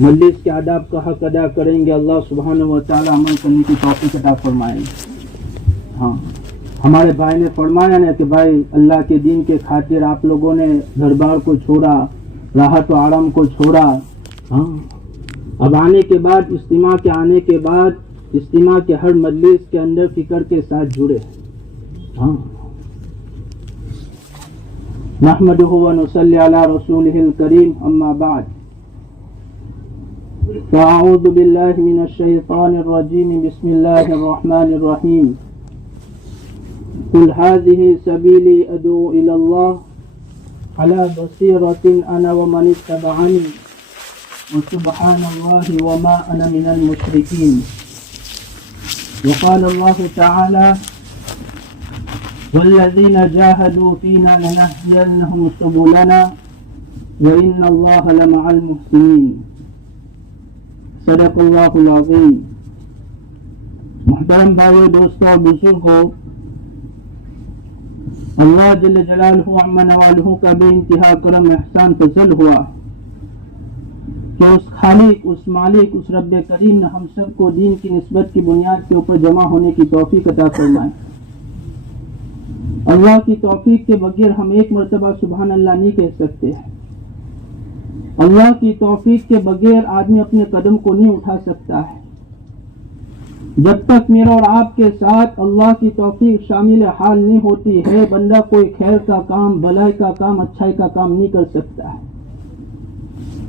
مجلس کے آداب کا حق ادا کریں گے. اللہ سبحانہ و تعالیٰ عمل کرنے کی توفیق عطا فرمائیں. ہاں ہمارے بھائی نے فرمایا نا کہ بھائی اللہ کے دین کے خاطر آپ لوگوں نے گھر بار کو چھوڑا, راحت و آرام کو چھوڑا. ہاں اب آنے کے بعد اجتماع کے آنے کے بعد اجتماع کے ہر مجلس کے اندر فکر کے ساتھ جڑے. ہاں نحمدہ و نصلی علی رسولہ الکریم. اما بعد فاعوذ باللہ من الشیطان الرجیم. بسم اللہ الرحمن الرحیم. قل هذه سبیلی ادعو الی اللہ علی بصیرۃ انا ومن اتبعنی وسبحان اللہ وما انا من المشرکین. وقال اللہ تعالی والذین جاہدوا فینا لنہدینہم سبلنا وإن اللہ لمع المحسنین. صدق اللہ العظیم. محترم بھائیو, دوستوں اور بزرگوں, اللہ جل جلالہ عما نوالہ کا بے انتہا کرم احسان فضل ہوا کہ اس خالق, اس مالک, اس رب کریم نے ہم سب کو دین کی نسبت کی بنیاد کے اوپر جمع ہونے کی توفیق عطا فرمائے. اللہ کی توفیق کے بغیر ہم ایک مرتبہ سبحان اللہ نہیں کہہ سکتے ہیں. اللہ کی توفیق کے بغیر آدمی اپنے قدم کو نہیں اٹھا سکتا ہے. جب تک میرا اور آپ کے ساتھ اللہ کی توفیق شامل حال نہیں ہوتی ہے, بندہ کوئی خیر کا کام, بھلائی کا کام, اچھائی کا کام نہیں کر سکتا ہے.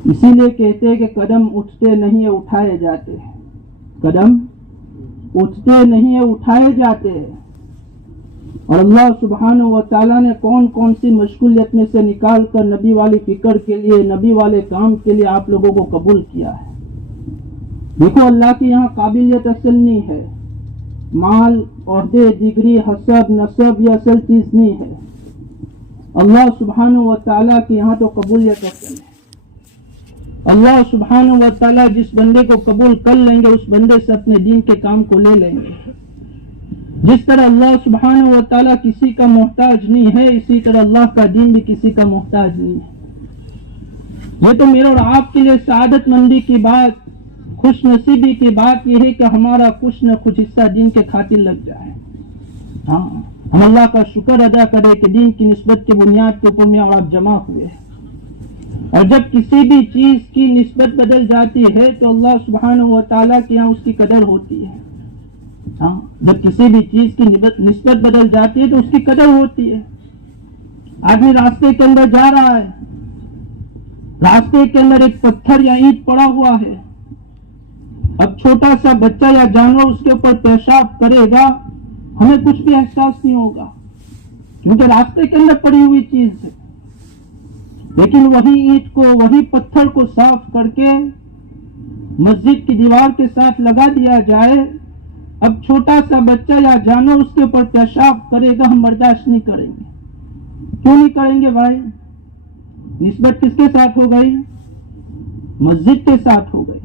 اسی لیے کہتے ہیں کہ قدم اٹھتے نہیں ہیں, اٹھائے جاتے ہیں. قدم اٹھتے نہیں ہیں, اٹھائے جاتے ہیں. اور اللہ سبحانہ و تعالیٰ نے کون کون سی مشغولیت میں سے نکال کر نبی والی فکر کے لیے, نبی والے کام کے لیے آپ لوگوں کو قبول کیا ہے. دیکھو اللہ کے یہاں قابلیت اصل نہیں ہے, مال, عہدے, ڈگری, حسب, نسب یہ اصل چیز نہیں ہے. اللہ سبحانہ و تعالیٰ کے یہاں تو قبولیت اصل ہے. اللہ سبحانہ و تعالیٰ جس بندے کو قبول کر لیں گے اس بندے سے اپنے دین کے کام کو لے لیں گے. جس طرح اللہ سبحانہ و تعالیٰ کسی کا محتاج نہیں ہے, اسی طرح اللہ کا دین بھی کسی کا محتاج نہیں ہے. یہ تو میرے اور آپ کے لیے سعادت مندی کی بات, خوش نصیبی کی بات یہ ہے کہ ہمارا کچھ نہ کچھ حصہ دین کے خاطر لگ جائے. ہاں ہم اللہ کا شکر ادا کریں کہ دین کی نسبت کی بنیاد کے اوپر میں اور آپ جمع ہوئے ہیں. اور جب کسی بھی چیز کی نسبت بدل جاتی ہے تو اللہ سبحانہ و تعالیٰ کے یہاں اس کی قدر ہوتی ہے. ہاں جب کسی بھی چیز کی نسبت بدل جاتی ہے تو اس کی قدر ہوتی ہے. آدمی راستے کے اندر جا رہا ہے, راستے کے اندر ایک پتھر یا اینٹ پڑا ہوا ہے. اب چھوٹا سا بچہ یا جانور اس کے اوپر پیشاب کرے گا, ہمیں کچھ بھی احساس نہیں ہوگا کیونکہ راستے کے اندر پڑی ہوئی چیز ہے. لیکن وہی اینٹ کو, وہی پتھر کو صاف کر کے مسجد کی دیوار کے ساتھ لگا دیا جائے, اب چھوٹا سا بچہ یا جانور اس کے اوپر پیشاب کرے گا, ہم برداشت نہیں کریں گے. کیوں نہیں کریں گے بھائی؟ نسبت کس کے ساتھ ہو گئی؟ مسجد کے ساتھ ہو گئی.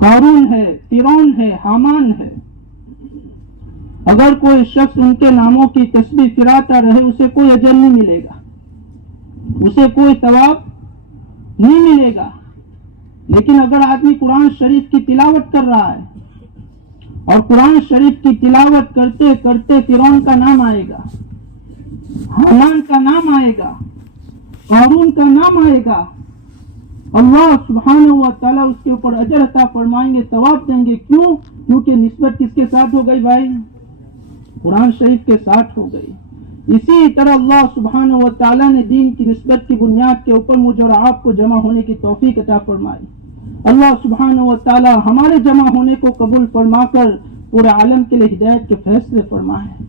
قارون ہے, فرعون ہے, حامان ہے. اگر کوئی شخص ان کے ناموں کی تسبیح پھراتا رہے اسے کوئی اجر نہیں ملے گا, اسے کوئی ثواب نہیں ملے گا. لیکن اگر آدمی قرآن شریف کی تلاوت کر رہا ہے اور قرآن شریف کی تلاوت کرتے کرتے فرعون کا نام آئے گا, حامان کا نام آئے گا, قارون کا نام آئے گا, اللہ سبحانہ و تعالیٰ اس کے اوپر اجر عطا فرمائیں گے, ثواب دیں گے. کیوں؟ کیونکہ نسبت کس کے ساتھ ہو گئی بھائی؟ قرآن شریف کے ساتھ ہو گئی. اسی طرح اللہ سبحانہ و تعالیٰ نے دین کی نسبت کی بنیاد کے اوپر مجھ اور آپ کو جمع ہونے کی توفیق عطا فرمائی. اللہ سبحانہ و تعالیٰ ہمارے جمع ہونے کو قبول فرما کر پورے عالم کے لیے ہدایت کے فیصلے فرمائے.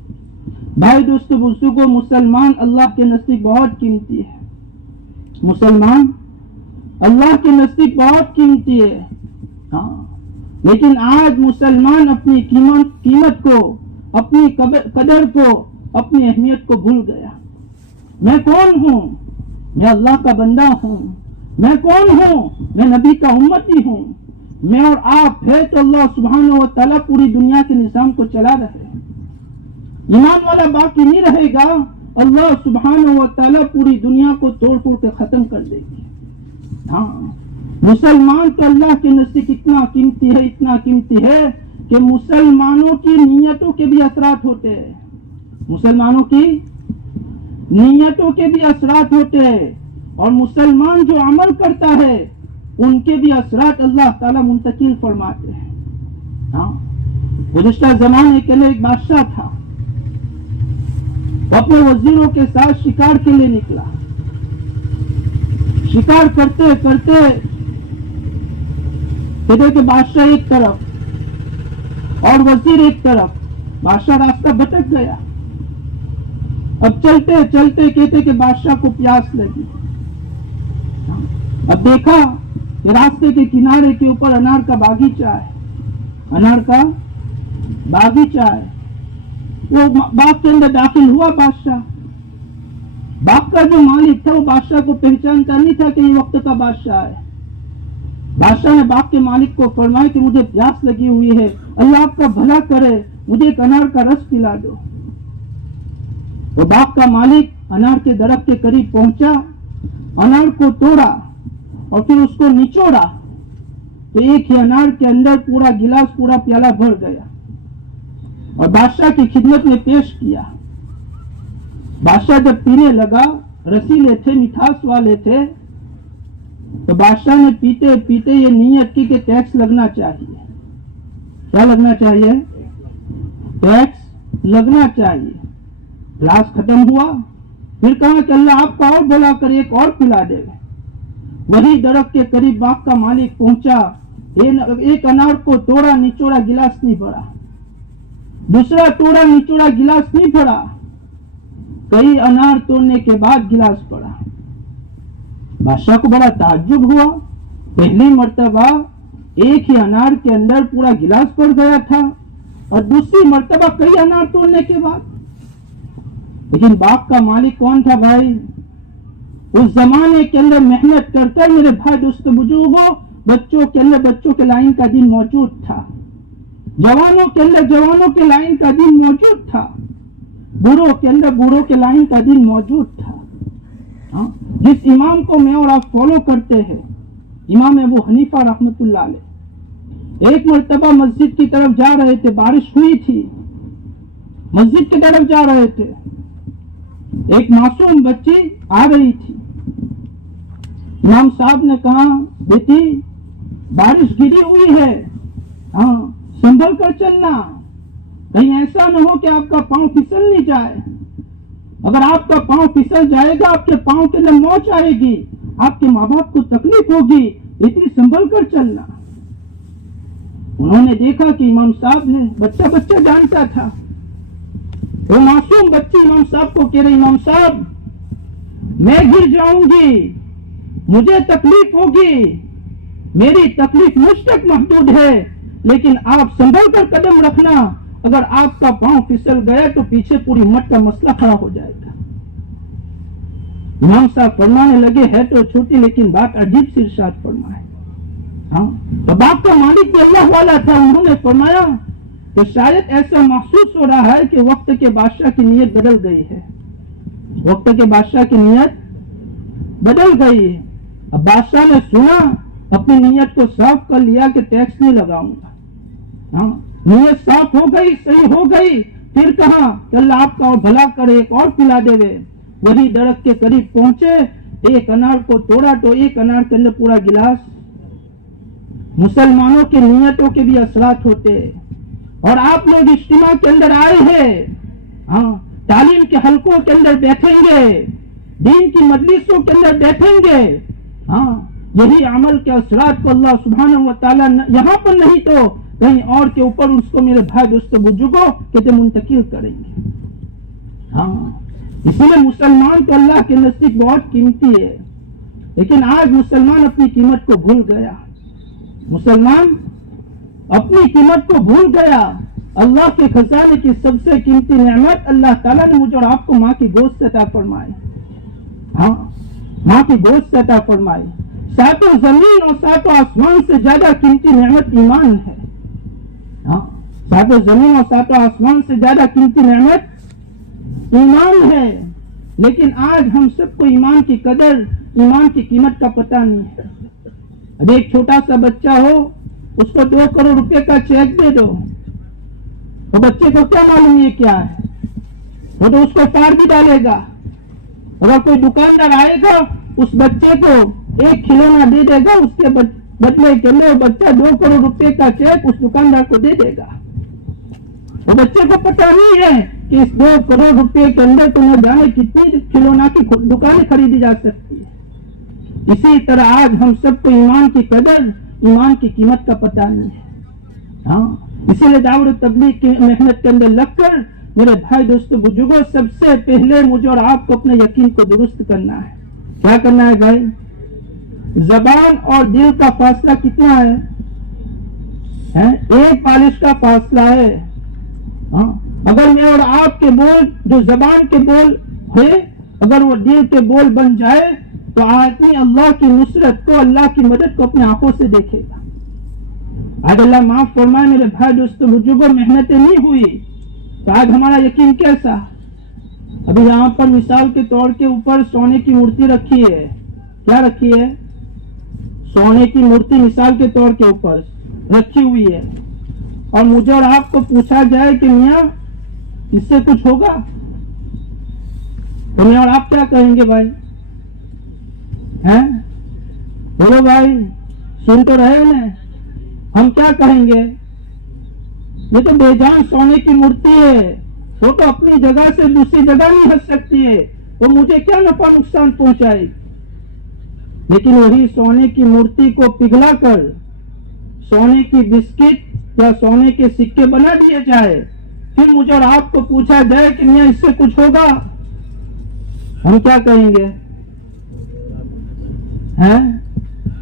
بھائی دوستو بزرگوں, مسلمان اللہ کے نزدیک بہت قیمتی ہے. مسلمان اللہ کے نزدیک بہت قیمتی ہے. ہاں لیکن آج مسلمان اپنی قیمت کو, اپنی قدر کو, اپنی اہمیت کو بھول گیا. میں کون ہوں؟ میں اللہ کا بندہ ہوں. میں کون ہوں؟ میں نبی کا امتی ہوں. میں اور آپ ہے تو اللہ سبحانہ و تعالیٰ پوری دنیا کے نظام کو چلا رہے ہیں. ایمان والا باقی نہیں رہے گا, اللہ سبحانہ و تعالیٰ پوری دنیا کو توڑ پھوڑ کے ختم کر دے گی. ہاں مسلمان تو اللہ کے نزدیک اتنا قیمتی ہے کہ مسلمانوں کی نیتوں کے بھی اثرات ہوتے ہیں، مسلمانوں کی نیتوں کے بھی اثرات ہوتے ہیں، اور مسلمان جو عمل کرتا ہے ان کے بھی اثرات اللہ تعالیٰ منتقل فرماتے ہیں۔ ہاں، گزشتہ زمانے کے لیے ایک بادشاہ تھا، وہ اپنے وزیروں کے ساتھ شکار کے لیے نکلا۔ شکار کرتے کرتے کہتے کہ بادشاہ ایک طرف اور وزیر ایک طرف، بادشاہ راستہ بھٹک گیا۔ اب چلتے چلتے کہتے کہ بادشاہ کو پیاس لگی۔ اب دیکھا کہ راستے کے کنارے کے اوپر انار کا باغیچہ ہے، انار کا باغیچہ ہے۔ وہ باغ کے اندر داخل ہوا بادشاہ۔ باغ کا جو مالک تھا وہ بادشاہ کو پہچانتا نہیں تھا کہ یہ وقت کا بادشاہ ہے۔ بادشاہ نے باغ کے مالک کو فرمایا کہ مجھے پیاس لگی ہوئی ہے، اللہ آپ کا بھلا کرے، مجھے ایک انار کا رس پلا دو۔ وہ باغ کا مالک انار کے درخت کے قریب پہنچا، انار کو توڑا اور پھر اس کو نچوڑا تو ایک ہی انار کے اندر پورا گلاس، پورا پیالہ بھر گیا اور بادشاہ کی خدمت میں پیش کیا۔ بادشاہ جب پینے لگا، رسیلے تھے، مٹھاس والے تھے، تو بادشاہ نے پیتے پیتے یہ نیت کی کہ ٹیکس لگنا چاہیے۔ کیا لگنا چاہیے؟ ٹیکس لگنا چاہیے۔ گلاس ختم ہوا، پھر کہا کہ اللہ آپ کا اور بھلا کرے، ایک اور پلا دے۔ وہی درخت کے قریب باغ کا مالک پہنچا، ایک انار کو توڑا، نچوڑا، گلاس نہیں بھرا۔ دوسرا توڑا، نچوڑا، گلاس نہیں بھرا۔ کئی انار توڑنے کے بعد گلاس پڑا۔ بادشاہ کو بڑا تعجب ہوا، پہلی مرتبہ ایک ہی انار کے اندر پورا گلاس پڑ گیا تھا اور دوسری مرتبہ کئی انار توڑنے کے بعد۔ لیکن باغ کا مالک کون تھا بھائی؟ اس زمانے کے اندر محنت کر کر میرے بھائی دوست بزرگوں، بچوں کے اندر بچوں کے لائن کا دن موجود تھا، جوانوں کے اندر جوانوں کے لائن کا دن موجود تھا، بوڑھوں کے اندر بوڑھوں کے لائن کا دن موجود تھا۔ جس امام کو میں اور آپ فالو کرتے ہیں، امام ابو حنیفہ رحمۃ اللہ علیہ، ایک مرتبہ مسجد کی طرف جا رہے تھے، بارش ہوئی تھی، مسجد کی طرف جا رہے تھے، ایک معصوم بچی آ رہی تھی۔ امام صاحب نے کہا بیٹی بارش گری ہوئی ہے، ہاں سنبھل کر چلنا، کہیں ایسا نہ ہو کہ آپ کا پاؤں پھسل نہیں جائے، اگر آپ کا پاؤں پھسل جائے گا آپ کے پاؤں کے اندر موچ آئے گی، آپ کے ماں باپ کو تکلیف ہوگی، اتنی سنبھل کر چلنا۔ انہوں نے دیکھا کہ امام صاحب ہے، بچہ جانتا تھا، وہ معصوم بچی امام صاحب کو کہہ رہے امام صاحب میں گر جاؤں گی، مجھے تکلیف ہوگی، میری تکلیف مجھ تک محدود ہے، لیکن آپ سنبھل کر قدم رکھنا، اگر آپ کا پاؤں پھسل گیا تو پیچھے پوری امت کا مسئلہ کھڑا ہو جائے گا۔ امام صاحب فرمانے لگے ہے تو چھوٹی لیکن بات عجیب سی ارشاد فرمائے۔ ہاں تو باپ کا مالک بھی اللہ والا تھا، انہوں نے فرمایا کہ شاید ایسا محسوس ہو رہا ہے کہ وقت کے بادشاہ کی نیت بدل گئی ہے، وقت کے بادشاہ کی نیت بدل گئی ہے۔ اب بادشاہ نے سنا، اپنی نیت کو صاف کر لیا کہ ٹیکس نہیں لگاؤں گا۔ ہاں نیت صاف ہو گئی، صحیح ہو گئی، پھر کہا کہ اللہ آپ کا اور بھلا کرے، ایک اور پلا دے وے۔ وہی درخت کے قریب پہنچے، ایک انار کو توڑا تو ایک انار کے اندر پورا گلاس۔ مسلمانوں کے نیتوں کے بھی اثرات ہوتے ہیں، اور آپ لوگ اجتماع کے اندر آئے ہیں، ہاں تعلیم کے حلقوں کے اندر بیٹھیں گے، دین کی مجلسوں کے اندر بیٹھیں گے، ہاں یہی عمل کے اثرات کو اللہ سبحانہ و تعالیٰ یہاں پر نہیں تو کہیں اور کے اوپر اس کو میرے بھائی دوست بزرگوں کہتے منتقل کریں گے۔ ہاں اس لیے مسلمان تو اللہ کے نزدیک بہت قیمتی ہے، لیکن آج مسلمان اپنی قیمت کو بھول گیا، مسلمان اپنی قیمت کو بھول گیا۔ اللہ کے خزانے کی سب سے قیمتی نعمت اللہ تعالیٰ نے مجھے اور آپ کو ماں کی گوشت عطا فرمائے، ہاں ماں کی گوشت عطا فرمائے۔ ساتوں زمین اور ساتوں آسمان سے زیادہ قیمتی نعمت ایمان ہے، ہاں ساتوں زمین اور ساتوں آسمان سے زیادہ قیمتی نعمت ایمان ہے، لیکن آج ہم سب کو ایمان کی قدر، ایمان کی قیمت کا پتہ نہیں ہے۔ اب ایک چھوٹا سا بچہ ہو، اس کو 2 کروڑ روپے کا چیک دے دو، تو بچے کو کیا معلوم یہ کیا ہے، وہ تو اس کو پار بھی ڈالے گا۔ اگر کوئی دکاندار آئے گا، اس بچے کو ایک کھلونا دے دے گا، اس کے بدلے کے لیے بچہ 2 کروڑ روپے کا چیک اس دکاندار کو دے دے گا۔ وہ بچے کو پتا نہیں ہے کہ اس 2 کروڑ روپے کے اندر تو نہ جانے کتنی کھلونا کی دکانیں خریدی جا سکتی ہے۔ اسی طرح آج ہم سب کو ایمان کی قدر، ایمان کی قیمت کا پتہ نہیں ہے۔ ہاں، اسی لیے دعوت و تبلیغ کی محنت کے اندر لگ کر میرے بھائی دوستو بزرگوں، سب سے پہلے مجھے اور آپ کو اپنے یقین کو درست کرنا ہے۔ کیا کرنا ہے بھائی؟ زبان اور دل کا فاصلہ کتنا ہے؟ 1 بالش کا فاصلہ ہے۔ ہاں، اگر میں اور آپ کے بول جو زبان کے بول ہے، اگر وہ دل کے بول بن جائے تو آدمی اللہ کی نصرت کو، اللہ کی مدد کو اپنے آنکھوں سے دیکھے گا۔ آج اللہ معاف فرمائے میرے بھائی دوستو بزرگوں، محنتیں نہیں ہوئی تو آج ہمارا یقین کیسا؟ ابھی یہاں پر مثال کے طور کے اوپر سونے کی مورتی رکھی ہے۔ کیا رکھی ہے؟ سونے کی مورتی مثال کے طور کے اوپر رکھی ہوئی ہے، اور مجھے اور آپ کو پوچھا جائے کہ میاں اس سے کچھ ہوگا، تو میں اور آپ کیا کہیں گے بھائی؟ بولو بھائی، سن تو رہے انہیں؟ ہم کیا کہیں گے؟ یہ تو بے جان سونے کی مورتی ہے، وہ تو اپنی جگہ سے دوسری جگہ نہیں ہٹ سکتی ہے، وہ مجھے کیا نفع نقصان پہنچائے گی؟ لیکن وہی سونے کی مورتی کو پگھلا کر سونے کی بسکٹ یا سونے کے سکے بنا دیے جائے، پھر مجھے اور آپ کو پوچھا جائے کہ میاں اس سے کچھ ہوگا، ہم کیا کہیں گے؟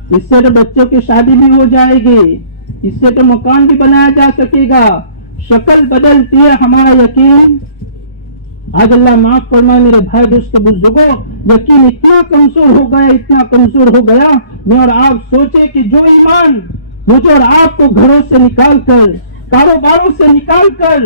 اس سے تو بچوں کی شادی بھی ہو جائے گی، اس سے تو مکان بھی بنایا جا سکے گا، شکل بدلتی ہے ہمارا یقین۔ آج اللہ معاف فرمائے میرے بھائی دوستو بزرگوں، یقین اتنا کمزور ہو گیا، اتنا کمزور ہو گیا، میں اور آپ سوچے کہ جو ایمان مجھے اور آپ کو گھروں سے نکال کر، کاروباروں سے نکال کر،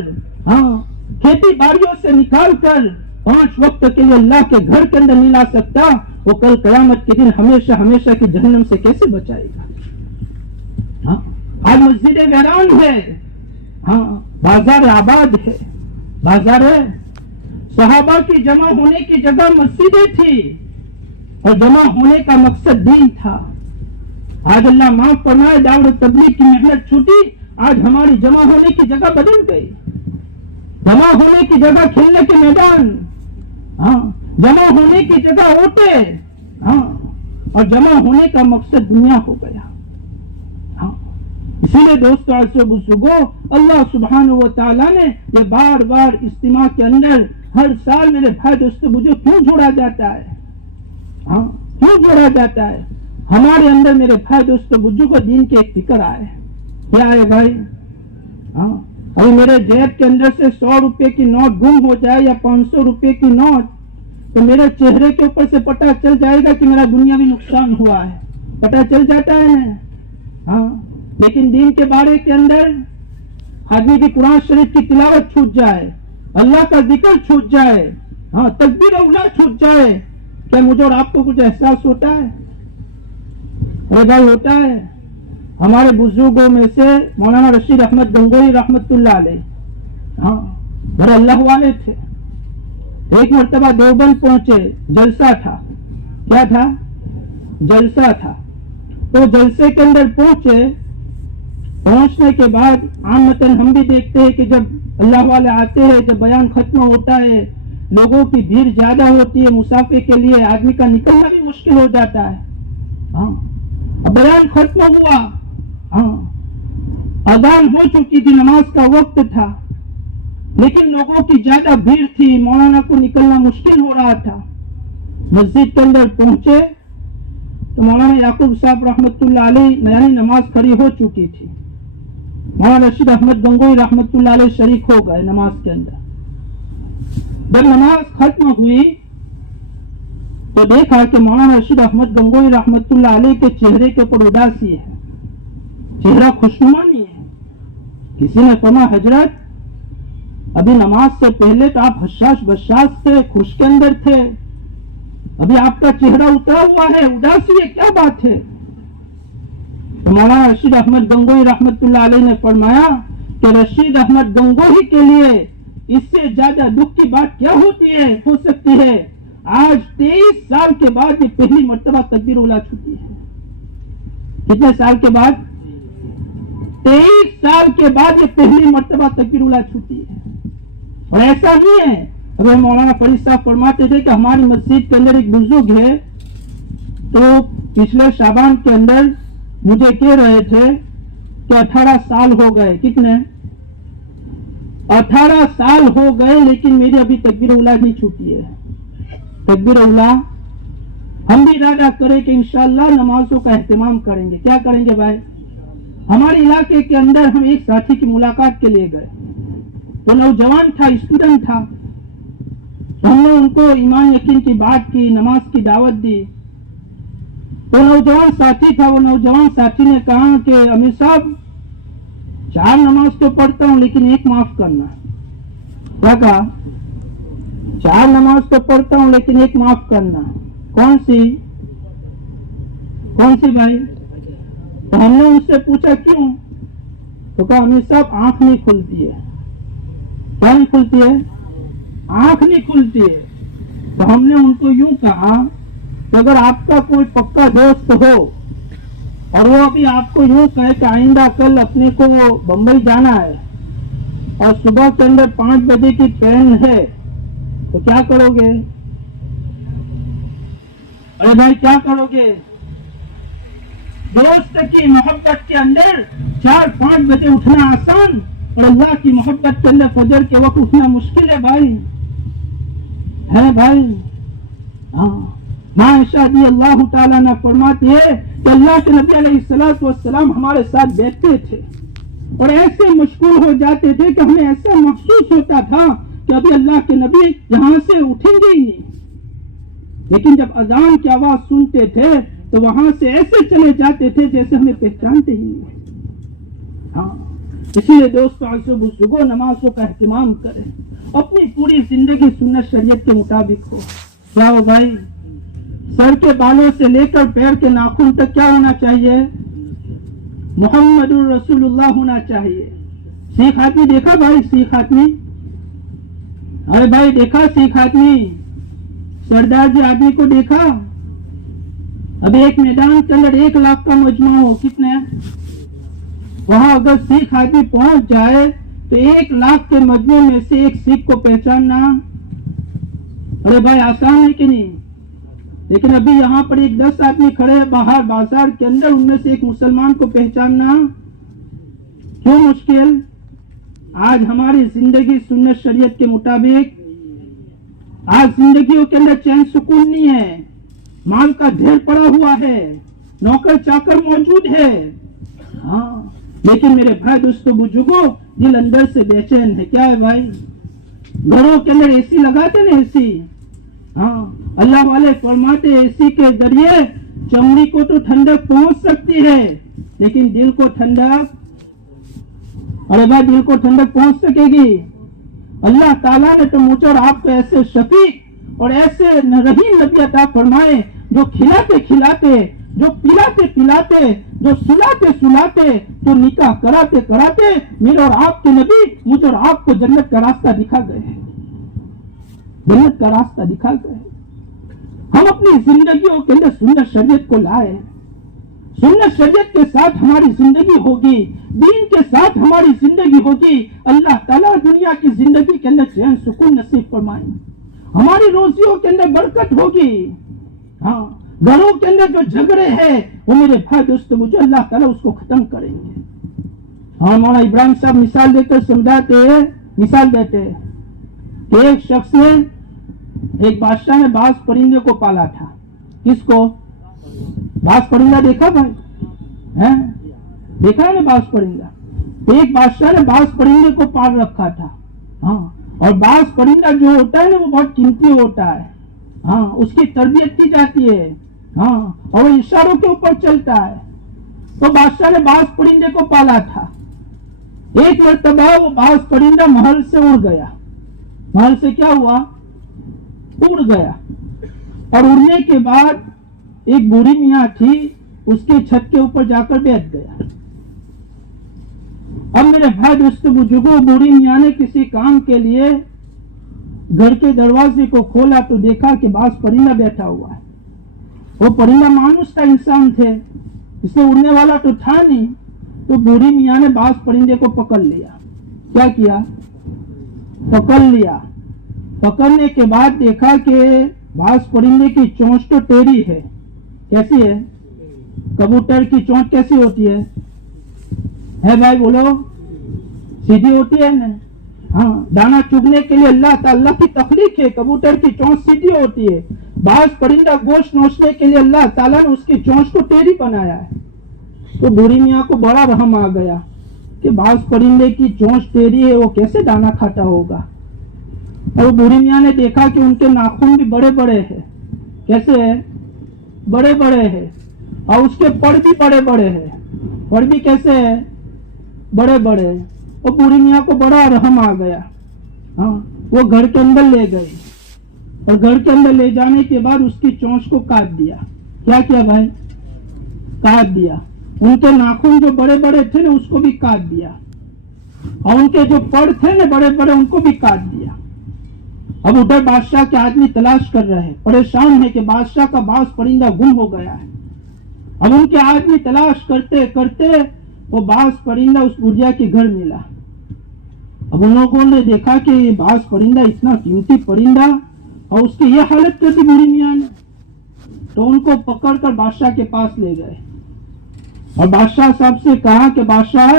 کھیتی باڑیوں سے نکال کر 5 وقت کے لیے اللہ کے گھر کے اندر نہیں لا سکتا، وہ کل قیامت کے دن ہمیشہ ہمیشہ کی جہنم سے کیسے بچائے گا؟ آج مسجد ویران ہے، بازار آباد ہے، بازار ہے۔ صحابہ کی جمع ہونے کی جگہ مسجدیں تھی، اور جمع ہونے کا مقصد دین تھا۔ آج اللہ معاف فرمائے دعوت و تبلیغ کی محنت چھوٹی، آج ہماری جمع ہونے کی جگہ بدل گئی، جمع ہونے کی جگہ کھیلنے کے میدان، جمع ہونے کی جگہ اوٹے، اور جمع ہونے کا مقصد دنیا ہو گیا۔ اسی لیے دوستو عزیزو بزرگوں، اللہ سبحانہ و تعالیٰ نے یہ بار بار اجتماع کے اندر ہر سال میرے بھائی دوستو بزرگوں کیوں جوڑا جاتا ہے؟ کیوں جوڑا جاتا ہے؟ ہمارے اندر میرے بھائی دوستو بزرگوں دین کی ایک فکر آئے۔ کیا ہے بھائی؟ ابھی میرے جیب کے اندر سے 100 روپے کی نوٹ گم ہو جائے یا 500 روپے کی نوٹ، تو میرے چہرے کے اوپر سے پتہ چل جائے گا کہ میرا دنیاوی نقصان ہوا ہے، پتہ چل جاتا ہے۔ لیکن دین کے بارے کے اندر آدمی کی قرآن شریف کی تلاوت چھوٹ جائے، اللہ کا ذکر چھوٹ جائے، تکبیر اولا چھوٹ جائے، کیا مجھے اور آپ کو کچھ احساس ہوتا ہے؟ ارے بھائی ہوتا ہے۔ ہمارے بزرگوں میں سے مولانا رشید احمد گنگوئی رحمت اللہ علیہ بڑے اللہ والے تھے۔ ایک مرتبہ دیوبند پہنچے، جلسہ تھا۔ کیا تھا؟ جلسہ تھا۔ تو جلسے کے اندر پہنچنے کے بعد عامتاً ہم بھی دیکھتے ہیں کہ جب اللہ والے آتے ہیں، جب بیان ختم ہوتا ہے، لوگوں کی بھیڑ زیادہ ہوتی ہے، مسافے کے لیے آدمی کا نکلنا بھی مشکل ہو جاتا ہے۔ اب بیان ختم ہوا، اذان ہو چکی تھی، نماز کا وقت تھا، لیکن لوگوں کی زیادہ بھیڑ تھی، مولانا کو نکلنا مشکل ہو رہا تھا۔ مسجد کے اندر پہنچے تو مولانا یعقوب صاحب رحمت اللہ علیہ یعنی نماز کھڑی ہو چکی تھی، مولانا رشید احمد گنگوئی رحمت اللہ علیہ شریک ہو گئے نماز کے اندر۔ جب نماز ختم ہوئی تو دیکھا کہ مولانا رشید احمد گنگوئی رحمت اللہ علیہ کے چہرے کے اوپر اداسی ہے، چہرہ خوشنما نہیں ہے۔ کسی نے فرمایا حضرت ابھی نماز سے پہلے تو آپ حشاش بشاش تھے، خوش کے اندر تھے، ابھی آپ کا چہرہ اترا ہوا ہے، اداسی ہے، کیا بات ہے؟ تو مولانا رشید احمد گنگوہی رحمت اللہ علیہ نے فرمایا کہ رشید احمد گنگوہی کے لیے اس سے زیادہ دکھ کی بات کیا ہو سکتی ہے. آج 23 سال کے بعد یہ پہلی مرتبہ تکبیر اولیٰ چھوٹی ہے. کتنے سال کے بعد؟ 23 سال کے بعد یہ پہلی مرتبہ تکبیر اولیٰ چھوٹی ہے. اور ایسا نہیں ہے. اگر مولانا فرید صاحب فرماتے تھے کہ ہماری مسجد کے اندر ایک بزرگ ہے تو پچھلے شعبان کے اندر مجھے کہہ رہے تھے کہ 18 سال ہو گئے. کتنے؟ 18 سال ہو گئے لیکن میری ابھی تکبیر اولیٰ نہیں چھوٹی ہے. تکبیر اولیٰ ہم بھی ارادہ کریں کہ انشاءاللہ نمازوں کا اہتمام کریں گے. کیا کریں گے بھائی؟ ہمارے علاقے کے اندر ہم ایک ساتھی کی ملاقات کے لیے گئے. وہ نوجوان تھا، اسٹوڈنٹ تھا. ہم نے ان کو ایمان یقین کی بات کی، نماز کی دعوت دی. وہ نوجوان ساتھی تھا. وہ نوجوان ساتھی نے کہا کہ امیر صاحب 4 نماز تو پڑھتا ہوں لیکن ایک معاف کرنا. کیا کہا؟ 4 نماز تو پڑھتا ہوں لیکن ایک معاف کرنا. کون سی بھائی؟ تو ہم نے ان سے پوچھا کیوں؟ تو کہا امیر صاحب آنکھ نہیں کھلتی ہے. کیا نہیں کھلتی ہے؟ آنکھ نہیں کھلتی ہے. تو ہم نے ان کو یوں کہا کہ اگر آپ کا کوئی پکا دوست ہو اور وہ ابھی آپ کو یوں کہے کہ آئندہ کل اپنے کو بمبئی جانا ہے اور صبح کے اندر 5 بجے کی ٹرین ہے تو کیا کرو گے؟ ارے بھائی کیا کرو گے؟ دوست کی محبت کے اندر 4-5 بجے اٹھنا آسان اور اللہ کی محبت کے اندر فجر کے وقت اٹھنا مشکل ہے بھائی. ہے بھائی. ہاں عائشہ رضی اللہ تعالیٰ نے فرماتی ہے کہ اللہ کے نبی علیہ الصلوۃ والسلام ہمارے ساتھ بیٹھتے تھے اور ایسے مشغول ہو جاتے تھے کہ ہمیں ایسا محسوس ہوتا تھا کہ ابھی اللہ کے نبی یہاں سے اٹھیں گے ہی نہیں. لیکن جب اذان کی آواز سنتے تھے تو وہاں سے ایسے چلے جاتے تھے جیسے ہمیں پہچانتے ہی نہیں. ہاں اسی لیے دوستوں بزرگوں نمازوں کا اہتمام کریں. اپنی پوری زندگی سنت شریعت کے مطابق ہو. کیا ہو بھائی؟ سر کے بالوں سے لے کر پیر کے ناخن تک کیا ہونا چاہیے؟ محمد الرسول اللہ ہونا چاہیے. سیخ آدمی دیکھا بھائی؟ سیخ آدمی؟ ارے بھائی دیکھا سیخ آدمی؟ سردار جی آدمی کو دیکھا؟ ابھی ایک میدان کے اندر 1 لاکھ کا مجموعہ ہو، کتنے وہاں اگر سیخ آدمی پہنچ جائے تو 1 لاکھ کے مجموعے میں سے ایک سیخ کو پہچاننا ارے بھائی آسان ہے کہ نہیں؟ لیکن ابھی یہاں پر ایک 10 آدمی کھڑے ہیں باہر بازار کے اندر، ان میں سے ایک مسلمان کو پہچاننا کیوں مشکل؟ آج ہماری زندگی سنت شریعت کے مطابق، آج زندگیوں کے اندر چین سکون نہیں ہے. مال کا ڈھیر پڑا ہوا ہے، نوکر چاکر موجود ہے. ہاں لیکن میرے بھائی دوستو بزرگوں دل اندر سے بے چین ہے. کیا ہے بھائی؟ گھروں کے اندر اے سی لگاتے نا، اے سی. ہاں اللہ والے فرماتے اے سی کے ذریعے چمڑی کو تو ٹھنڈک پہنچ سکتی ہے لیکن دل کو ٹھنڈک، ارے بھائی دل کو ٹھنڈک پہنچ سکے گی؟ اللہ تعالیٰ نے تو مجھ اور آپ کو ایسے شفیق اور ایسے رحیم نبی عطا فرمائے جو کھلاتے کھلاتے، جو پلاتے پلاتے، جو سلاتے سلاتے، جو نکاح کراتے کراتے میرے اور آپ کے نبی مجھ اور آپ کو جنت کا راستہ دکھا گئے ہیں. جنت کا راستہ دکھا گئے. ہم اپنی زندگیوں کے اندر سنت شریعت کو لائے. سنت شریعت کے ساتھ ہماری زندگی ہوگی، دین کے ساتھ ہماری زندگی ہوگی. اللہ تعالیٰ دنیا کی زندگی کے اندر چین سکون نصیب فرمائیں. ہماری روزیوں کے اندر برکت ہوگی. ہاں گھروں کے اندر جو جھگڑے ہیں وہ میرے بھائی دوستوں مجھے اللہ تعالیٰ اس کو ختم کریں گے. ہاں مولانا ابراہیم صاحب مثال دے کر سمجھاتے ہیں، مثال دیتے ہیں کہ ایک شخص نے، ایک بادشاہ نے باز پرندے کو پالا تھا. کس کو؟ باز پرندہ دیکھا بھائی؟ دیکھا ہے نا باز پرندہ؟ ایک بادشاہ نے باز پرندے کو پال رکھا تھا. ہاں اور باز پرندہ جو ہوتا ہے نا وہ بہت قیمتی ہوتا ہے. ہاں اس کی تربیت کی جاتی ہے. ہاں اور وہ اشاروں کے اوپر چلتا ہے. تو بادشاہ نے باز پرندے کو پالا تھا. ایک مرتبہ وہ باز پرندہ محل سے اڑ گیا. محل سے کیا ہوا؟ اڑ گیا. اور اڑنے کے بعد ایک بوڑھی میاں تھی اس کی چھت کے اوپر جا کر بیٹھ گیا. اب میرے بھائی دوستو بزرگوں، بوڑھی میاں نے کسی کام کے لیے گھر کے دروازے کو کھولا تو دیکھا کہ باز پرندہ بیٹھا ہوا ہے. وہ پرندہ مانوس تھا، انسان تھے، اس سے اڑنے والا تو تھا نہیں. تو بوڑھی میاں نے باز پرندے کو پکڑ لیا. کیا کیا؟ پکڑ لیا. پکڑنے کے بعد دیکھا کہ باز پرندے کی چونچ تو ٹیڑھی ہے. کیسی ہے؟ کبوتر کی چونچ کیسی ہوتی ہے بھائی بولو؟ سیدھی ہوتی ہے نا. ہاں، دانا چگنے کے لیے اللہ کی تخلیق ہے. کبوتر کی چونچ سیدھی ہوتی ہے. باز پرندہ گوشت نوچنے کے لیے اللہ تعالیٰ نے اس کی چونچ کو ٹیڑھی بنایا ہے. تو بوڑھی میاں کو بڑا رحم آ گیا کہ باز پرندے کی چونچ ٹیڑھی ہے، وہ کیسے دانا کھاتا ہوگا. اور بوڑھی میاں نے دیکھا کہ ان کے ناخن بھی بڑے بڑے ہیں. کیسے ہے؟ بڑے بڑے ہیں. اور اس کے پڑ بھی بڑے بڑے ہیں. پڑ بھی کیسے ہے؟ بڑے بڑے. اور بوڑھی میاں کو بڑا رحم آ گیا. ہاں، وہ گھر کے اندر لے گئی اور گھر کے اندر لے جانے کے بعد اس کی چونچ کو کاٹ دیا. کیا کیا بھائی؟ کاٹ دیا. ان کے ناخن جو بڑے بڑے تھے نا، اس کو بھی کاٹ دیا. اور ان کے جو پڑ تھے نا بڑے بڑے، ان کو بھی کاٹ دیا. اب ادھر بادشاہ کے آدمی تلاش کر رہے ہیں، پریشان ہے کہ بادشاہ کا باز پرندہ گم ہو گیا ہے. اب ان کے آدمی تلاش کرتے کرتے وہ باز پرندہ اس بڑھیا کے گھر ملا. اب ان لوگوں نے دیکھا کہ یہ باز پرندہ اتنا قیمتی پرندہ، اور اس کی یہ حالت کر دی بوڑھی میاں نے. تو ان کو پکڑ کر بادشاہ کے پاس لے گئے اور بادشاہ صاحب سے کہا کہ بادشاہ،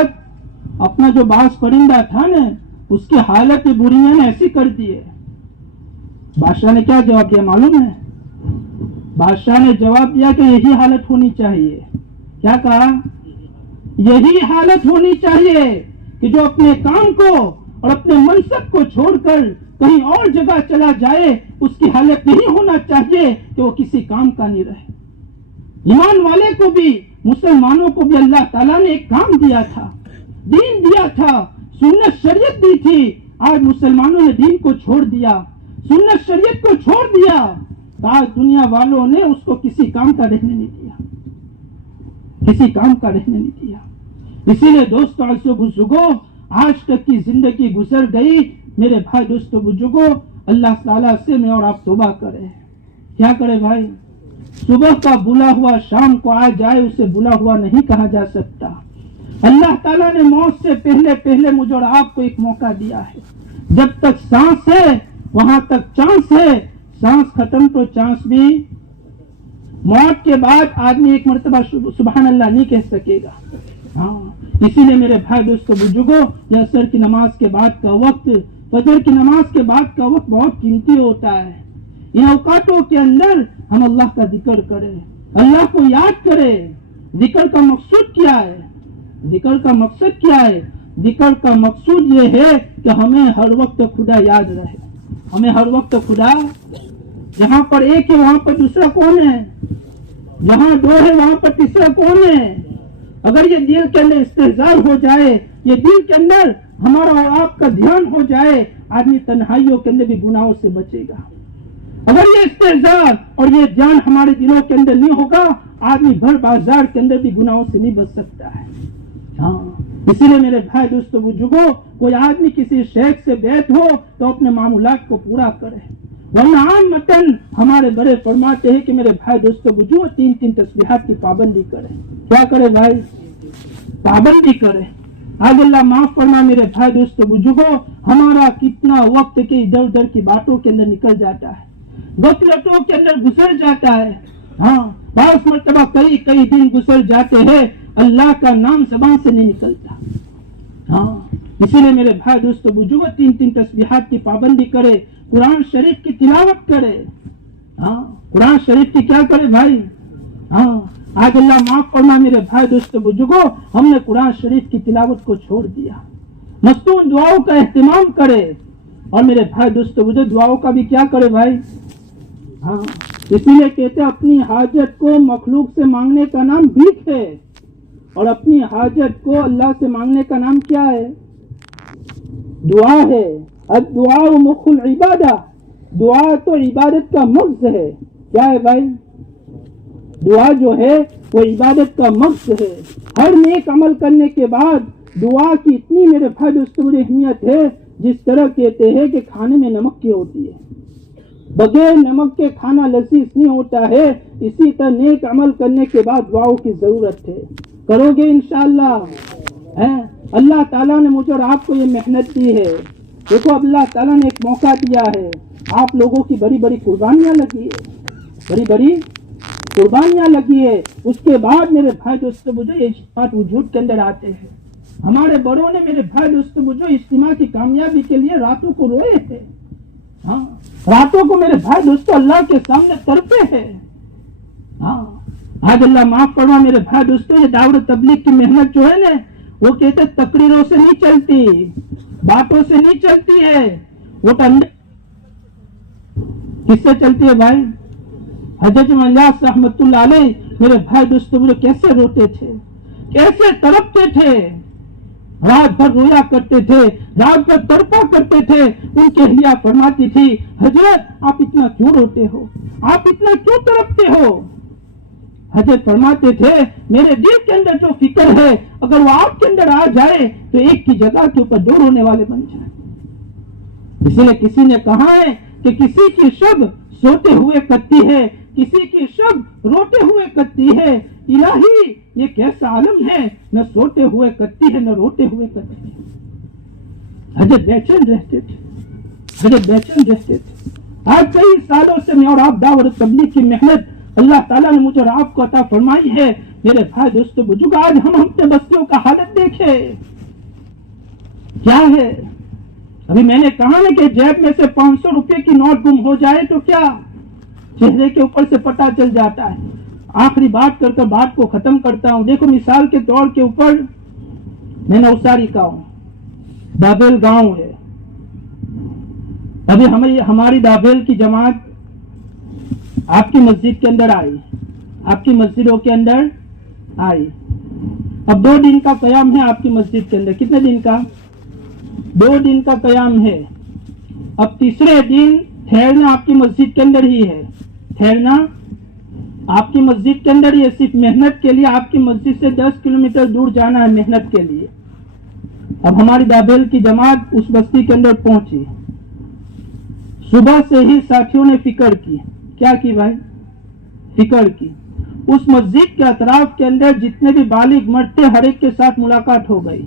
اپنا جو باز پرندہ تھا نا، اس کی حالت بوڑھی میاں نے ایسی کر دی ہے. بادشاہ نے کیا جواب دیا معلوم ہے؟ بادشاہ نے جواب دیا کہ یہی حالت ہونی چاہیے. کیا کہا؟ یہی حالت ہونی چاہیے کہ جو اپنے کام کو اور اپنے منصب کو چھوڑ کر کہیں اور جگہ چلا جائے، اس کی حالت یہی ہونا چاہیے کہ وہ کسی کام کا نہیں رہے. ایمان والے کو بھی، مسلمانوں کو بھی اللہ تعالیٰ نے ایک کام دیا تھا، دین دیا تھا، سنت شریعت دی تھی. آج مسلمانوں نے دین کو چھوڑ دیا، سنت شریعت کو چھوڑ دیا. آج دنیا والوں نے اس کو کسی کام کا رہنے نہیں دیا، کسی کام کا رہنے نہیں دیا. اسی لیے دوستو عزیزو بزرگوں، آج تک کی زندگی گزر گئی. میرے بھائی دوستو بزرگوں، اللہ تعالیٰ سے میں اور آپ توبہ کریں. کیا کرے بھائی؟ صبح کا بلا ہوا شام کو آ جائے، اسے بلا ہوا نہیں کہا جا سکتا. اللہ تعالیٰ نے موت سے پہلے پہلے مجھے اور آپ کو ایک موقع دیا ہے. جب تک سانس ہے وہاں تک چانس ہے. سانس ختم تو چانس بھی. موت کے بعد آدمی ایک مرتبہ سبحان اللہ نہیں کہہ سکے گا. ہاں، اسی لیے میرے بھائی دوستو بزرگوں، یہ عصر کی نماز کے بعد کا وقت، فجر کی نماز کے بعد کا وقت بہت قیمتی ہوتا ہے. ان اوقاتوں کے اندر ہم اللہ کا ذکر کریں، اللہ کو یاد کریں. ذکر کا مقصود کیا ہے؟ ذکر کا مقصد کیا ہے؟ ذکر کا مقصود یہ ہے کہ ہمیں ہر وقت خدا یاد رہے. ہمیں ہر وقت خدا، جہاں پر ایک ہے وہاں پر دوسرا کون ہے؟ جہاں دو ہے وہاں پر تیسرا کون ہے؟ اگر یہ دل کے اندر استحضار ہو جائے، یہ دل کے اندر ہمارا اور آپ کا دھیان ہو جائے، آدمی تنہائیوں کے اندر بھی گناہوں سے بچے گا. اگر یہ استحضار اور یہ دھیان ہمارے دلوں کے اندر نہیں ہوگا، آدمی بھر بازار کے اندر بھی گناہوں سے نہیں بچ سکتا ہے. ہاں، اسی لیے میرے بھائی دوستو بزرگوں، کوئی آدمی کسی شیخ سے بیعت ہو تو اپنے معمولات کو پورا کرے. ورنہ عام متن ہمارے بڑے فرماتے ہیں کہ میرے بھائی دوستو بزرگوں 3 تسبیحات کی پابندی کرے. کیا کرے بھائی؟ پابندی کرے. آج اللہ معاف فرما میرے بھائی دوستو بزرگوں، ہمارا کتنا وقت کے ادھر ادھر کی باتوں کے اندر نکل جاتا ہے، غفلتوں کے اندر گزر جاتا ہے. ہاں، بعض مرتبہ کئی دن گزر جاتے ہیں، اللہ کا نام زبان سے نہیں نکلتا. ہاں، اسی لیے میرے بھائی دوستو بزرگوں 3 تسبیحات کی پابندی کرے. قرآن شریف کی تلاوت کرے. ہاں، قرآن شریف کی کیا کرے بھائی؟ ہاں، آج اللہ معاف فرما میرے بھائی دوستو بزرگوں، ہم نے قرآن شریف کی تلاوت کو چھوڑ دیا. مستون دعاؤں کا اہتمام کرے. اور میرے بھائی دوستو بزرگوں، دعاؤں کا بھی کیا کرے بھائی؟ ہاں، اسی لیے کہتے ہیں اپنی حاجت کو مخلوق سے مانگنے کا نام بھیک ہے، اور اپنی حاجت کو اللہ سے مانگنے کا نام کیا ہے؟ دعا ہے. الدعاء مخ العبادہ، دعا تو عبادت کا مغز ہے. کیا ہے بھائی؟ دعا جو ہے وہ عبادت کا مقصد ہے. ہر نیک عمل کرنے کے بعد دعا کی اتنی میرے بھائی دوستوں مجھے اہمیت ہے، جس طرح کہتے ہیں کہ کھانے میں نمک کی ہوتی ہے، بغیر نمک کے کھانا لذیذ نہیں ہوتا ہے، اسی طرح نیک عمل کرنے کے بعد دعاؤں کی ضرورت ہے. کرو گے انشاءاللہ؟ اللہ تعالیٰ نے مجھے اور آپ کو یہ محنت دی ہے. دیکھو اللہ تعالیٰ نے ایک موقع دیا ہے، آپ لوگوں کی بڑی بڑی قربانیاں لگی ہے، بڑی بڑی قربانیاں لگی ہے. اس کے بعد میرے بھائی دوستوں مجھے یہ بات وجود کے اندر آتے ہیں. ہمارے بڑوں نے میرے بھائی دوستوں مجھے اجتماع کی کامیابی کے لیے راتوں کو روئے ہیں. ہاں، راتوں کو میرے بھائی دوستوں اللہ کے سامنے تڑپے ہیں. ہاں، آج اللہ معاف فرما میرے بھائی دوستوں، یہ دعوت تبلیغ کی محنت جو ہے نا، وہ کہتے تقریروں سے نہیں چلتی، باتوں سے نہیں چلتی ہے، وہ کس سے چلتی ہے بھائی؟ حضرت الیاس رحمت اللہ علیہ میرے بھائی دوستوں مجھے کیسے روتے تھے، کیسے تڑپتے تھے، رات بھر رویا کرتے تھے، رات بھر تڑپا کرتے تھے. ان کی اہلیہ فرماتی تھی حضرت آپ اتنا کیوں روتے ہو، آپ اتنا کیوں تڑپتے ہو؟ حضرت فرماتے تھے میرے دل کے اندر جو فکر ہے اگر وہ آپ کے اندر آ جائے تو ایک کی جگہ کے اوپر دو رونے والے بن جائیں. اسی لیے کسی نے کہا ہے کہ کسی کی شب سوتے ہوئے کٹتی ہے، کسی کی شب روتے ہوئے کٹتی ہے. الہی یہ کیسا عالم ہے، نہ سوتے ہوئے کٹتی ہے نہ روتے ہوئے کٹتی ہے. حضرت بے چین رہتے تھے، حضرت بے چین رہتے تھے. آج کئی سالوں سے میں اور آپ دعوت تبلیغ کی محنت اللہ تعالیٰ نے مجھے اور آپ کو عطا فرمائی ہے. میرے بھائی دوستو بزرگ، آج ہم اپنے بستیوں کا حالت دیکھے کیا ہے. ابھی میں نے کہا نا کہ جیب میں سے 500 روپے کی نوٹ گم ہو جائے تو کیا چہرے کے اوپر سے پتہ چل جاتا ہے. آخری بات کر بات کو ختم کرتا ہوں. دیکھو مثال کے طور کے اوپر میں نوساری کا ہوں، دابیل گاؤں ہے. ابھی ہماری دابیل کی جماعت آپ کی مسجد کے اندر آئی، آپ کی مسجدوں کے اندر آئی. اب 2 دن کا قیام ہے آپ کی مسجد کے اندر. کتنے دن کا؟ 2 دن کا قیام ہے. اب تیسرے دن ٹھہرنا آپ کی مسجد کے اندر ہی ہے، ٹھہرنا آپ کی مسجد کے اندر ہی ہے. صرف محنت کے لیے آپ کی مسجد سے 10 کلومیٹر دور جانا ہے محنت کے لیے. اب ہماری دابیل کی جماعت اس بستی کے اندر پہنچی. صبح سے ہی ساتھیوں نے فکر کی. کیا کی بھائی؟ فکر کی. اس مسجد کے اطراف کے اندر جتنے بھی بالغ مرد تھے ہر ایک کے ساتھ ملاقات ہو گئی،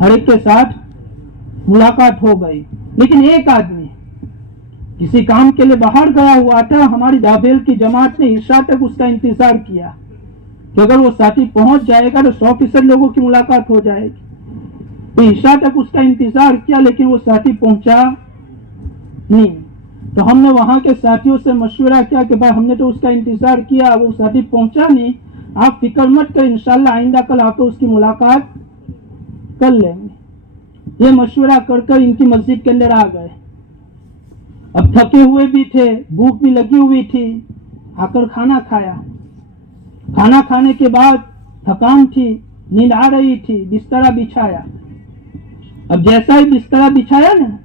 ہر ایک کے ساتھ ملاقات ہو گئی. لیکن ایک آدمی کسی کام کے لیے باہر گیا ہوا تھا. ہماری دابیل کی جماعت نے عشاء تک اس کا انتظار کیا کہ اگر وہ ساتھی پہنچ جائے گا تو 100% لوگوں کی ملاقات ہو جائے گی. تو عشاء تک اس کا انتظار کیا لیکن وہ ساتھی پہنچا نہیں. تو ہم نے وہاں کے ساتھیوں سے مشورہ کیا کہ بھائی ہم نے تو اس کا انتظار کیا، وہ ساتھی پہنچا نہیں، آپ فکر مت کر، انشاءاللہ آئندہ کل آپ اس کی ملاقات کر لیں گے. یہ مشورہ کر ان کی مسجد کے اندر آ گئے. اب تھکے ہوئے بھی تھے، بھوک بھی لگی ہوئی تھی. آ کر کھانا کھایا. کھانا کھانے کے بعد تھکان تھی، نیند آ رہی تھی، بسترا بچھایا. اب جیسا ہی بسترا بچھایا نا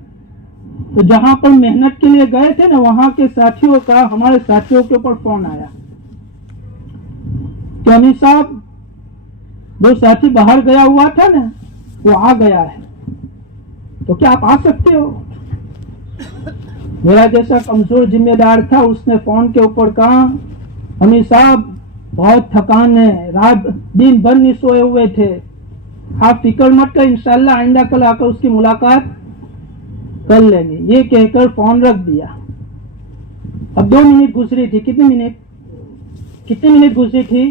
تو جہاں پر محنت کے لیے گئے تھے نا وہاں کے ساتھیوں کا ہمارے ساتھیوں کے اوپر فون آیا کہ امیر صاحب جو ساتھی باہر گیا ہوا تھا نا وہ آ گیا ہے، تو کیا آپ آ سکتے ہو؟ میرا جیسا کمزور ذمہ دار تھا اس نے فون کے اوپر کہا امیر صاحب بہت تھکان ہے، رات دن بھر نہیں سوئے ہوئے تھے، آپ فکر مت کر، انشاءاللہ آئندہ کل آ کر اس کی ملاقات کر لیں گے. یہ کہہ کر فون رکھ دیا. اب 2 منٹ گزری تھی. کتنے منٹ گزری تھی؟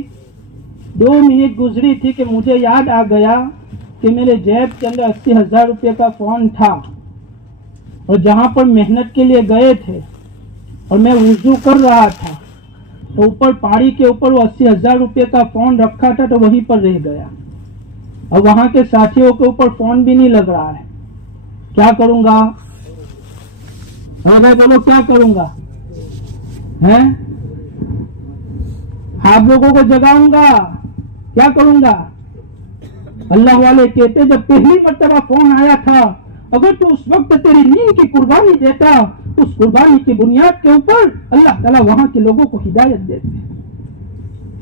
2 منٹ گزری تھی کہ مجھے یاد آ گیا کہ میرے جیب کے اندر 80,000 روپے کا فون تھا اور جہاں پر محنت کے لیے گئے تھے اور میں وضو کر رہا تھا تو اوپر پہاڑی کے اوپر وہ 80,000 روپے کا فون رکھا تھا تو وہیں پر رہ گیا. اور وہاں کے ساتھیوں کے اوپر فون بھی نہیں لگ رہا ہے. کیا کروں گا؟ بھائی بولو کیا کروں گا؟ آپ لوگوں کو جگاؤں گا؟ کیا کروں گا؟ اللہ والے کہتے جب پہلی مرتبہ فون آیا تھا اگر تو اس وقت تیری نیند کی قربانی دیتا اس قربانی کی بنیاد کے اوپر اللہ تعالیٰ وہاں کے لوگوں کو ہدایت دیتے.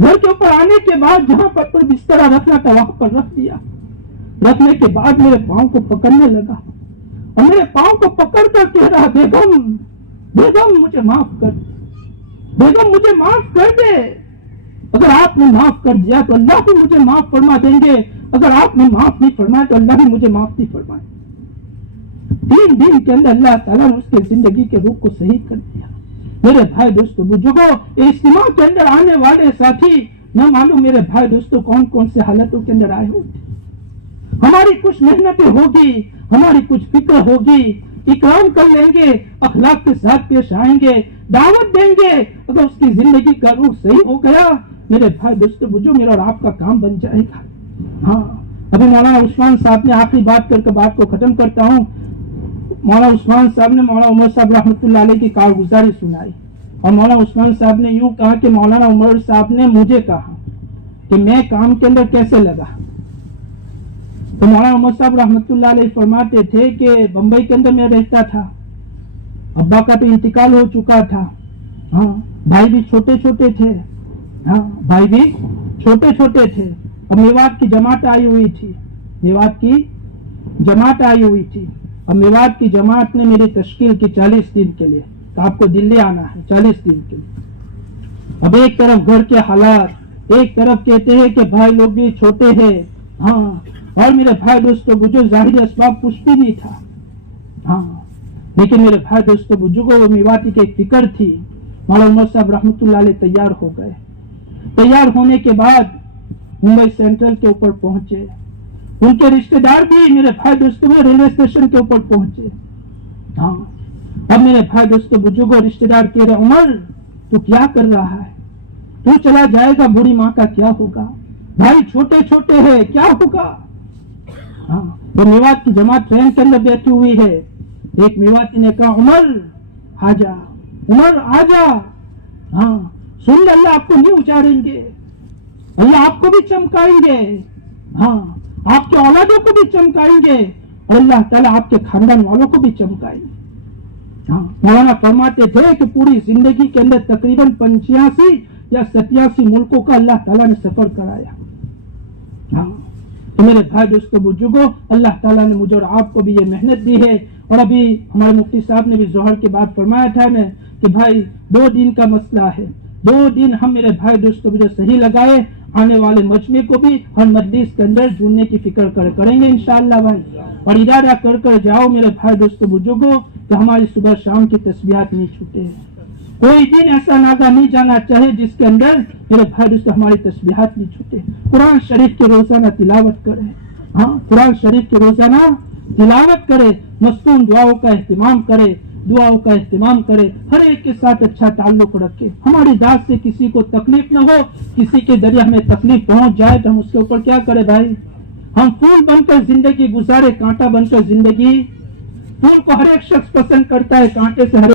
گھر کے اوپر آنے کے بعد جہاں پر بسترا رکھنا تھا وہاں پر رکھ دیا. رکھنے کے بعد میرے پاؤں کو پکڑنے لگا اور میرے پاؤں کو پکڑ کر کہہ رہا بیگم بیگم مجھے معاف کر دے, بیگم مجھے معاف کر دے. اگر آپ نے معاف کر دیا تو اللہ بھی مجھے معاف فرما دیں گے, اگر آپ نے معاف نہیں فرمایا تو اللہ بھی مجھے معاف نہیں فرمائے. 3 دن کے اندر اللہ تعالیٰ نے اس کے زندگی کے روح کو صحیح کر دیا. میرے بھائی دوستو بزرگوں, اجتماع کے اندر آنے والے ساتھی نہ معلوم میرے بھائی دوستو کون کون سے حالتوں کے اندر آئے ہوتے. ہماری کچھ محنتیں ہوگی, ہماری کچھ فکر ہوگی, اکرام کر لیں گے, اخلاق کے ساتھ پیش آئیں گے, دعوت دیں گے. اگر اس کی زندگی کا روح صحیح ہو گیا میرے بھائی دوستو بزرگ میرا اور آپ کا کام بن جائے گا. ہاں ابھی مولانا عثمان صاحب نے آخری بات کر کے بات کو ختم کرتا ہوں. مولانا عثمان صاحب نے مولانا عمر صاحب رحمۃ اللہ علیہ کی کارگزاری سنائی اور مولانا عثمان صاحب نے یوں کہا کہ مولانا عمر صاحب نے مجھے کہا کہ میں کام کے اندر کیسے لگا. تو مولانا عمر صاحب رحمۃ اللہ علیہ فرماتے تھے کہ بمبئی کے اندر میں رہتا تھا, ابا کا تو انتقال ہو چکا تھا, ہاں بھائی بھی چھوٹے چھوٹے تھے, ہاں بھائی بھی چھوٹے چھوٹے تھے, اور میوات کی جماعت آئی ہوئی تھی, میوات کی جماعت آئی ہوئی تھی, اور میوات کی جماعت نے میری تشکیل کی 40 دن کے لیے, تو آپ کو دلی آنا ہے 40 دن کے لیے. اب ایک طرف گھر کے حالات, ایک طرف کہتے ہیں کہ بھائی لوگ بھی چھوٹے ہیں, ہاں اور میرے بھائی دوستوں بزرگ ظاہری اسباب کچھ بھی نہیں تھا, ہاں لیکن میرے بھائی دوستوں بزرگوں وہ میواتی کی ایک فکر تھی. مولانا عمر صاحب رحمۃ اللہ علیہ تیار ہو گئے. تیار ہونے کے بعد ممبئی سینٹرل کے اوپر پہنچے. ان کے رشتہ دار بھی میرے بھائی دوستوں میں ریلوے اسٹیشن کے اوپر پہنچے. ہاں اب میرے بھائی دوستوں بزرگوں رشتہ دار کہہ رہے عمر تو کیا کر رہا ہے, تو چلا جائے گا بوڑھی ماں کا کیا ہوگا, بھائی چھوٹے چھوٹے ہیں کیا ہوگا. ہاں تو میوات کی جماعت ٹرین کے اندر بیٹھی ہوئی ہے. ایک میواتی نے کہا عمر آ جا, عمر آ جا, ہاں سن اللہ آپ کو نہیں اچاریں گے, اللہ آپ کو بھی چمکائیں گے, ہاں آپ کے اولادوں کو بھی چمکائیں گے, اور اللہ تعالیٰ آپ کے خاندان والوں کو بھی چمکائیں گے. ہاں مولانا فرماتے تھے کہ پوری زندگی کے اندر تقریباً 85 یا 87 ملکوں کا اللہ تعالیٰ نے سفر کرایا. ہاں تو میرے بھائی دوستوں بزرگوں اللہ تعالیٰ نے مجھے اور آپ کو بھی یہ محنت دی ہے. اور ابھی ہمارے مفتی صاحب نے بھی ظہر کے بعد فرمایا تھا میں کہ بھائی 2 دن کا مسئلہ ہے, 2 دن ہم میرے بھائی دوستوں جو صحیح لگائے آنے والے مجمع کو بھی ہر مجلس کے اندر جڑنے کی فکر کریں گے انشاءاللہ بھائی. اور ارادہ کر جاؤ میرے بھائی دوستوں بزرگوں کہ ہماری صبح شام کی تسبیحات نہیں چھوٹے. کوئی دن ایسا ناگا نہیں جانا چاہے جس کے اندر میرے بھائی دوستوں ہماری تسبیحات نہیں چھوٹے. قرآن شریف کے روزانہ تلاوت کرے, ہاں قرآن شریف کے روزانہ تلاوت کرے, مستون دعاؤں کا اہتمام کرے, دعاؤں کا اہتمام کرے, ہر ایک کے ساتھ اچھا تعلق رکھے. ہماری ذات سے کسی کو تکلیف نہ ہو, کسی کے ذریعے ہمیں تکلیف پہنچ جائے تو ہم اس کے اوپر کیا کرے بھائی, ہم پھول بن کر زندگی گزارے, کانٹا بن کر زندگی. پھول کو ہر ایک شخص پسند کرتا ہے, کانٹے سے ہر